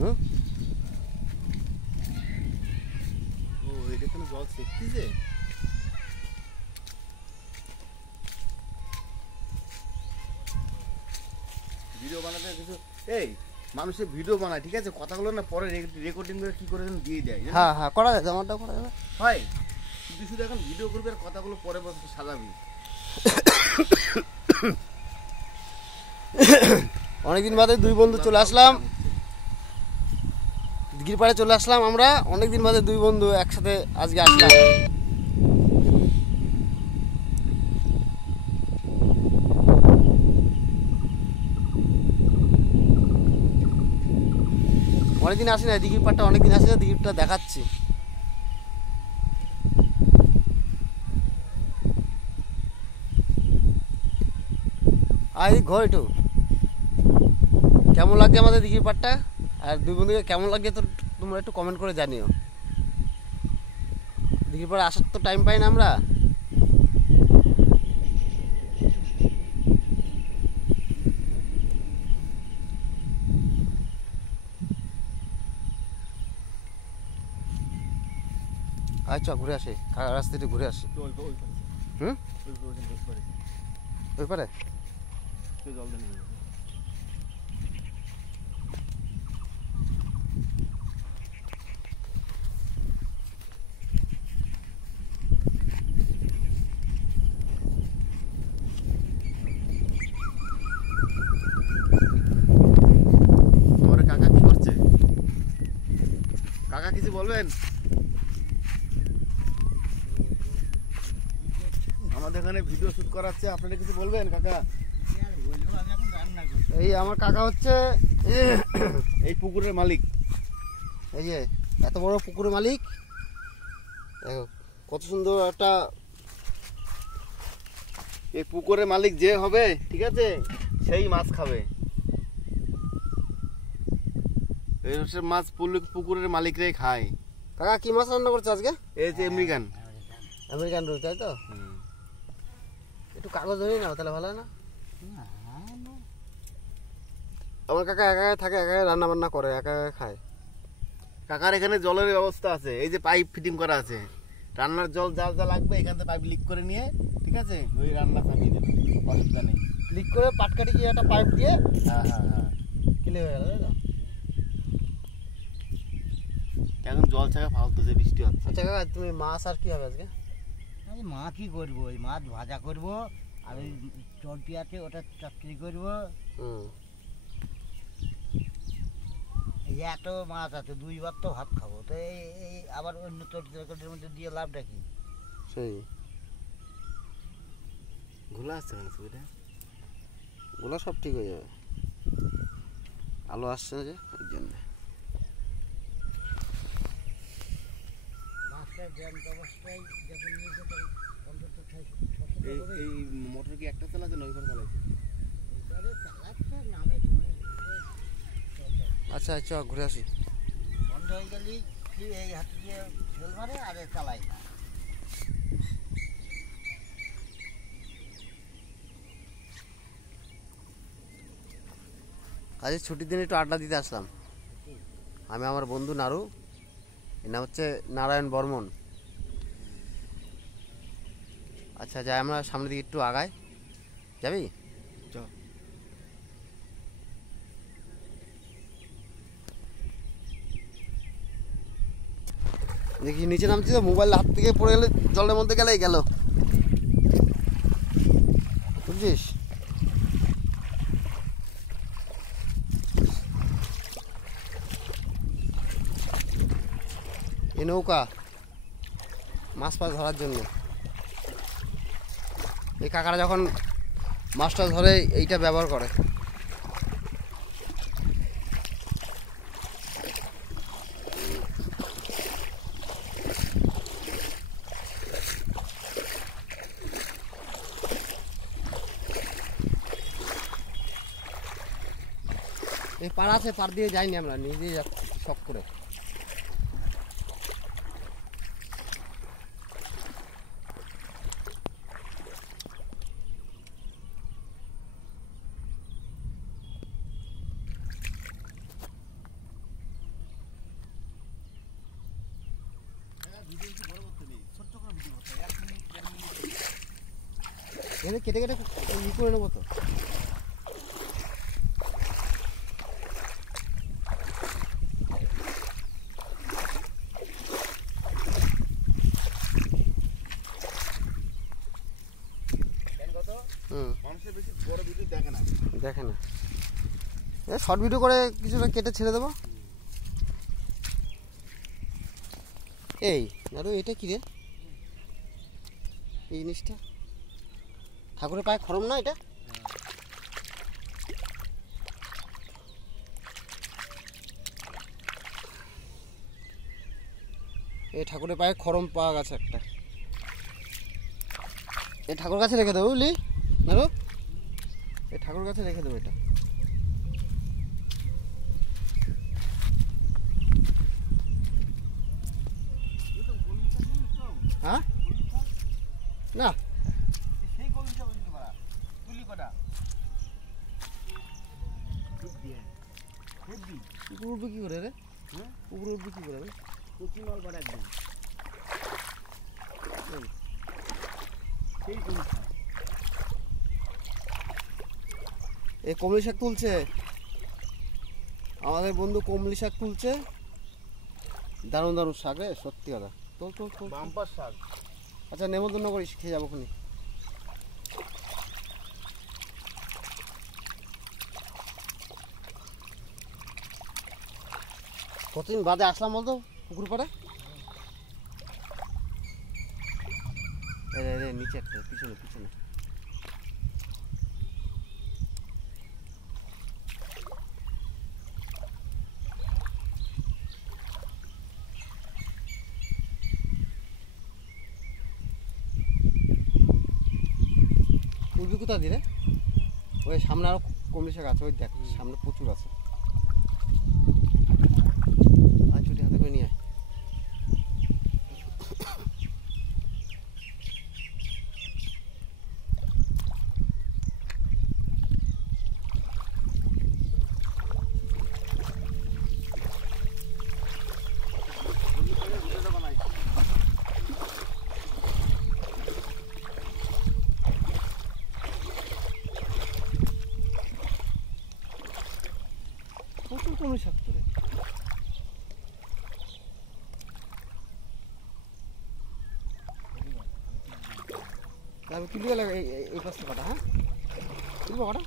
হুম, ও এটা কোনো জল সেকতিছে। ভিডিও বানাতে কিছু এই মানুষের ভিডিও বানায় ঠিক আছে, কথাগুলো না পরে রেকর্ডিং করে কি করে যেন দিয়ে দেয়। হ্যাঁ হ্যাঁ করা যায়, আমারটাও করা যাবে। হয় তুই শুধু এখন ভিডিও করবি আর কথাগুলো পরে পরে সাজাবি। অনেকদিন বাদে দুই বন্ধু চলে আসলাম, দিঘির পাড়ে চলে আসলাম আমরা। অনেকদিন বাদে দুই বন্ধু একসাথে আজকে আসলাম। অনেকদিন আসি না দিঘির পাড়টা, অনেকদিন আসি না, দিঘিরটা দেখাচ্ছি। আর এই ঘর একটু কেমন লাগছে আমাদের দিঘির পাড়টা, আর দুই বন্ধুকে কেমন লাগছে তো তোমরা একটু কমেন্ট করে জানিও। দিঘির পাড়ে আসার তো টাইম পাই না আমরা। আচ্ছা ঘুরে আসি, রাস্তা থেকে ঘুরে আসি। হুম, ওই পারে জল দেন। কাকা কি করছে? কাকা কিছু বলবেন? আমাদের এখানে ভিডিও শুট করাচ্ছে, আপনারা কিছু বলবেন কাকা? এই আমার কাকা হচ্ছে এই পুকুরের মালিক। এই যে এত বড় পুকুরের মালিক, দেখো কত সুন্দর একটা। এই পুকুরের মালিক যে হবে ঠিক আছে সেই মাছ খাবে। এই হচ্ছে মাছ পুকুরের মালিকরাই খায়। কাকা কি মাছ রান্না করছে আজকে? এই যে আমেরিকান আমেরিকান রুই, তাই তো? একটু কাগজ ধরে নাও তাহলে ভালো হয় না? আমার কাকা একা একা থাকে, একা রান্না বান্না করে, একা একা খায়। কাকার এখানে জলের ব্যবস্থা আছে, এই যে পাইপ ফিটিং করা আছে, রান্নার জল যা যা লাগবে এখান থেকে পাইপ লিক করে নিয়ে ঠিক আছে ওই রান্না চাপিয়ে দেবে, অসুবিধা নেই। লিক করে পাটকাটি গিয়ে একটা পাইপ দিয়ে হ্যাঁ হ্যাঁ হ্যাঁ ক্লিয়ার হয়ে গেল, তাই তো? এখন জল ছাড়া ফালতু যে বৃষ্টি হচ্ছে। আচ্ছা কাকা তুমি মাছ আর কি হবে আজকে? আমি মা কি করবো, ওই মাছ ভাজা করবো, আর ওই চর্পি আছে ওটা চচ্চড়ি করবো। এই এত মাছ আছে, দুইবার তো ভাত খাবো, তো এই আবার অন্য তরকারির মধ্যে দিয়ে লাভটা কি? সেই ঘোলা আসছে না সুবিধা, ওগুলো সব ঠিক হয়ে যাবে। আলো আসছে না যে ওই জন্য। মাছটার জ্যান্ত অবস্থায় যখন নিয়েছে তখন অন্তত এই মোটর কি একটা চালাচ্ছে না ওইবার চালাচ্ছে? চালাচ্ছে নামে ধুয়ে আচ্ছা আচ্ছা ঘুরে আসি। বন্ধ হয়ে গেলেই এই হাতে দিয়ে ঝোল মারে আর চালাই না। আজকে ছুটির দিনে একটু আড্ডা দিতে আসলাম। আমি আমার বন্ধু নাড়ু, এর নাম হচ্ছে নারায়ণ বর্মন। আচ্ছা যাই আমরা সামনের দিকে একটু আগাই, যাবি? দেখি নিচে নামছি তো, মোবাইল হাত থেকে পড়ে গেলে জলের মধ্যে গেলেই গেল, বুঝছিস? এই নৌকা মাছ ফাছ ধরার জন্য। এই কাকারা যখন মাছটা ধরে এইটা ব্যবহার করে। এই পাড় আছে, পাড় দিয়ে যাইনি আমরা, নিজেই যাচ্ছি শখ করে। এখানে কেটে কেটে ই করে নেবো তো। হুম, মানুষের বেশি বড় ভিডিও দেখে না। দেখে না, শর্ট ভিডিও করে কিছুটা কেটে ছেড়ে দেবো। এই আরে এটা কি রে, এই জিনিসটা ঠাকুরের পায়ে খরম না এটা? এই ঠাকুরের পায়ে খরম পাওয়া গেছে একটা, এই ঠাকুর কাছে রেখে দেবো বুঝলি নারু, এই ঠাকুর কাছে রেখে দেবো এটা। হ্যাঁ না সেই কলমটা বলতে পারা তুলি কটা উপরে উঠবে কি করে রে? হ্যাঁ উপরে উঠবে কি করে রে? কচি মাল বাড়া একদম সেই কলমটা। এই কমলি শাক তুলছে আমাদের বন্ধু, কমলি শাক তুলছে, দারুণ দারুণ শাক রে, সত্যি কথা। তোল তোল তোল। বাম্পার শাক। আচ্ছা নেমন্তন্ন করিস, খেয়ে যাবো খুনি। কতদিন বাদে আসলাম বলতো পুকুর পাড়ে? নিচে একটা, পিছনে পিছনে। উঠবি কোথা দিয়ে রে? ওই সামনে আরো কমলি শাক আছে, ওই দেখ সামনে প্রচুর আছে। আর ছুটি হাতে করে নিয়ে আয়। প্রচুর কমলি শাক তোরে। আমি তুলি গেলে এই পাশটা কাটা, হ্যাঁ তুলবো কাটা।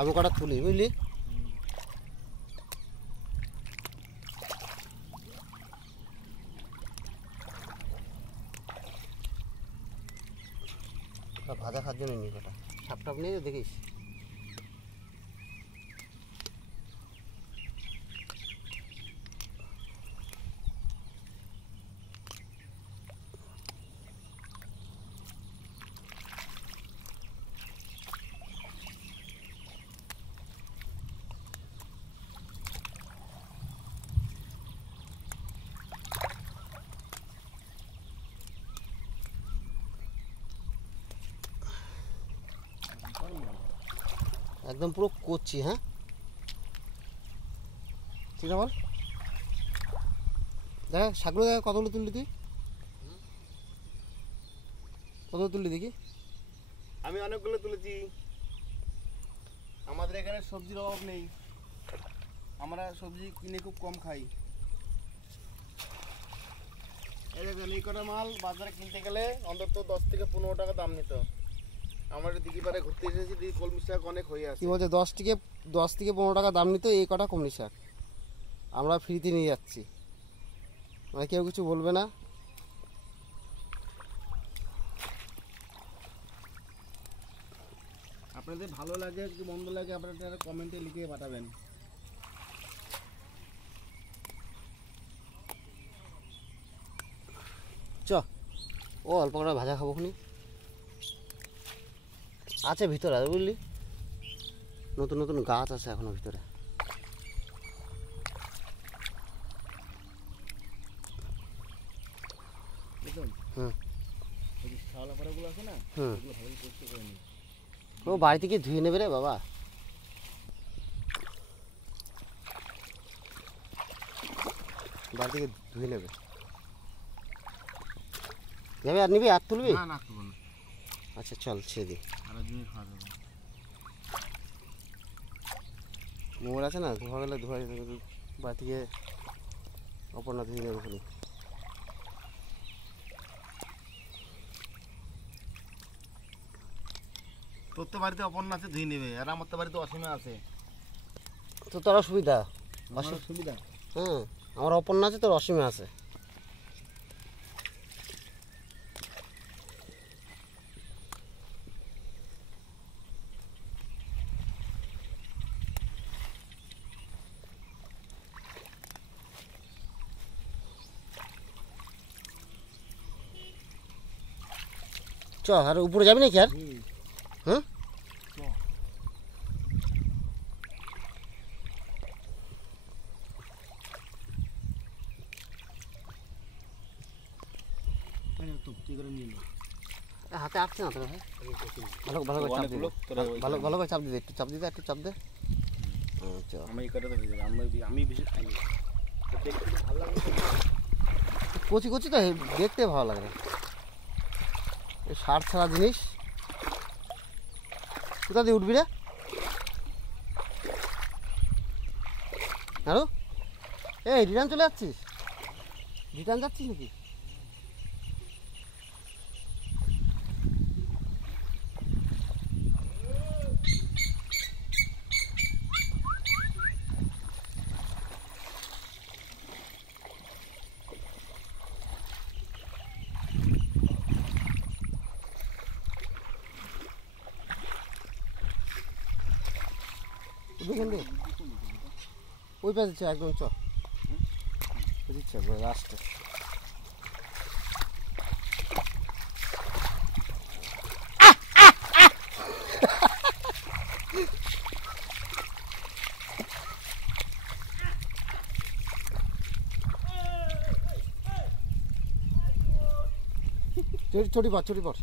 আমি কটা তুলি বুঝলি। ভাজা খাওয়ার জন্য নিই কটা, সাপ টাপ নিয়ে দেখিস। একদম পুরো কচি, হ্যাঁ ঠিক না বল। দেখ শাকগুলো দেখ কতগুলো তুললি তুই, কতগুলো তুললি দেখি। আমি অনেকগুলো তুলেছি। আমাদের এখানে সবজির অভাব নেই, আমরা সবজি কিনে খুব কম খাই। এই দেখেন এই কটা মাল বাজারে কিনতে গেলে অন্তত 10 থেকে 15 টাকা দাম নিত। আমরা দিঘি পাড়ে ঘুরতে এসেছি, দিঘি কলমি শাক অনেক হয়ে আছে। কি বলছে 10 থেকে 15 টাকা দাম নিত এই কটা কমলি শাক, আমরা ফ্রিতে নিয়ে যাচ্ছি, মানে কেউ কিছু বলবে না। আপনাদের ভালো লাগে কি মন্দ লাগে আপনারা কমেন্টে লিখে পাঠাবেন। চ ও অল্প করে ভাজা খাবো খুনি, আছে ভিতরে বুঝলি, নতুন নতুন গাছ আছে এখনো ভিতরে। হুম। ওই যে শ্যাওলা পাড়াগুলো আছে না, হুম। ওগুলো ভালো করে পরিষ্কার করে নিই। ও বাড়ি থেকে ধুয়ে নেবে রে বাবা। বাড়ি থেকে ধুয়ে নেবে। যাবে আর নিবি আর তুলবি? না না তুলবো না, আচ্ছা চল ছেড়ে দিই। আর ধুয়ে খাওয়া যাবে। মোবাইল আছে না, ধোয়া গেলে ধোয়া যেতে, বাড়ি থেকে অপর্ণা ধুয়ে নেবে ওখানে। তোর তো বাড়িতে অপর্ণা আছে, ধুয়ে নেবে, আর আমার তো বাড়িতে অসীমা আছে। তো তোর সুবিধা। আমার সুবিধা। হ্যাঁ, আমার অপর্ণা আছে, তোর অসীমে আছে। চ আর উপরে যাবি নাকি আর? হ্যাঁ হাতে আসছে না তোর ভাই, ভালো ভালো করে চাপ দিবি, ভালো ভালো করে চাপ দিবি, একটু চাপ দিবি, একটু চাপ দে। আচ্ছা আমি এই কটা তো হয়ে যাবে, আমি বেশি খাইনি, তো দেখতে ভালো লাগে। কচি কচি তো দেখতে ভালো লাগে, এই সার ছাড়া জিনিস। কোথা দিয়ে উঠবি রে আরো? এই রিটার্ন চলে যাচ্ছিস? রিটার্ন যাচ্ছিস নাকি? দেখেন ওই পাশে দিচ্ছে একদম, চ দিচ্ছে একবার লাস্টে। চটি পর চটি পর।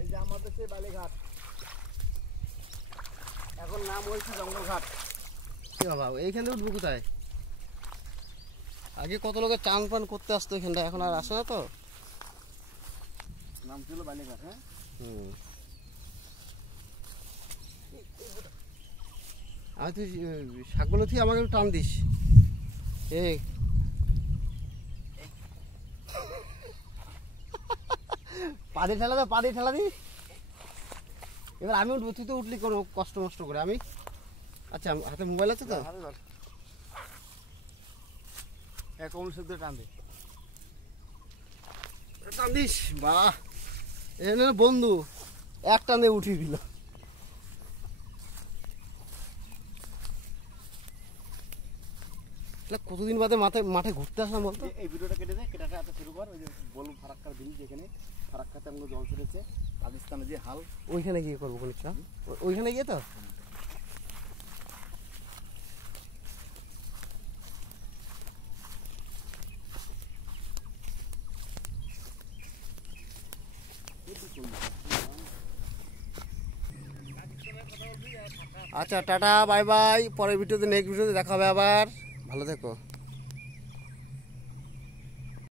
এই যে আমাদের সেই বালিঘাট, এখন নাম হয়েছে জঙ্গলঘাট। কি বাবা এইখান থেকে উঠবো কোথায়? আগে কত লোকে চান পান করতে আসতো এখানটা, এখন আর আসে না তো। নাম ছিল বালিঘাট। হ্যাঁ, আমি তুই শাকগুলো থেকে আমাকে একটু টান দিস। এই পা দিয়ে ঠেলা দে, পা দিয়ে ঠেলা দি। এবার আমি উঠবো, তুই তো উঠলি কোনো কষ্ট মষ্ট করে। আমি আচ্ছা হাতে মোবাইল আছে তো? কমল শব্দ টান দে, টান দিস। বাহ, এখানে বন্ধু এক টানে উঠিয়ে দিল। কতদিন বাদে মাঠে ঘুরতে আসলাম বলতো। এই ভিডিওটা কেটে দে, কেটে একটা শুরু কর। ওই যে বলুন ফারাক্কার ব্রিজ, যেখানে ফারাক্কাতে আমাকে জল ছেড়েছে, পাকিস্তানে যে হাল, ওইখানে গিয়ে করবো কোনটা, ওইখানে গিয়ে তো। আচ্ছা টাটা বাই বাই, পরের ভিডিওতে নেক্সট ভিডিওতে দেখা হবে আবার। ভালো থেকো।